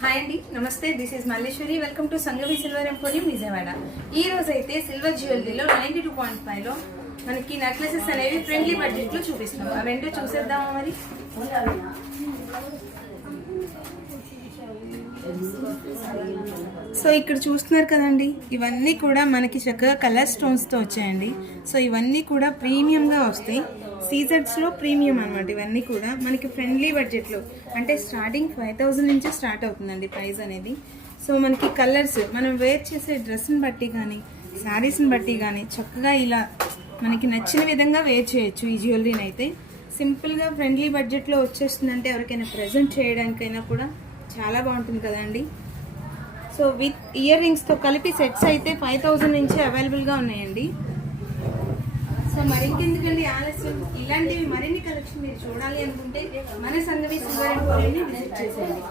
Hi అండి, నమస్తే. This is Malleswari. Welcome to Sangavi silver emporium Vijayawada. ఈ రోజు అయితే సిల్వర్ జ్యువెలరీలో 92.5లో మనకి నెక్లెసెస్ అనేవి ఫ్రెండ్లీ బడ్జెట్ లో చూపిస్తున్నాం. అవేంటో చూసేద్దామా మరి. సో ఇక్కడ చూస్తున్నారు కదండి, ఇవన్నీ కూడా మనకి చక్కగా కలర్ స్టోన్స్తో వచ్చాయండి. సో ఇవన్నీ కూడా ప్రీమియంగా వస్తాయి. సీజర్స్లో ప్రీమియం అనమాట. ఇవన్నీ కూడా మనకి ఫ్రెండ్లీ బడ్జెట్లో, అంటే స్టార్టింగ్ 5000 నుంచే స్టార్ట్ అవుతుందండి ప్రైస్ అనేది. సో మనకి కలర్స్ మనం వేర్ చేసే డ్రెస్ని బట్టి కానీ శారీస్ని బట్టి కానీ చక్కగా ఇలా మనకి నచ్చిన విధంగా వేర్ చేయొచ్చు. ఈ జ్యువెలరీని అయితే సింపుల్గా ఫ్రెండ్లీ బడ్జెట్లో వచ్చేస్తుందంటే ఎవరికైనా ప్రజెంట్ చేయడానికైనా కూడా చాలా బాగుంటుంది కదండి. సో విత్ ఇయర్ రింగ్స్తో కలిపి సెట్స్ అయితే 5000 నుంచి అవైలబుల్గా ఉన్నాయండి. సో మరింకెందుకండి ఆలస్యం, ఇలాంటివి మరిన్ని కలెక్షన్ మీరు చూడాలి అనుకుంటే మన సంగవి సిల్వర్ ఎంపోరియంని విజిట్ చేసేయండి.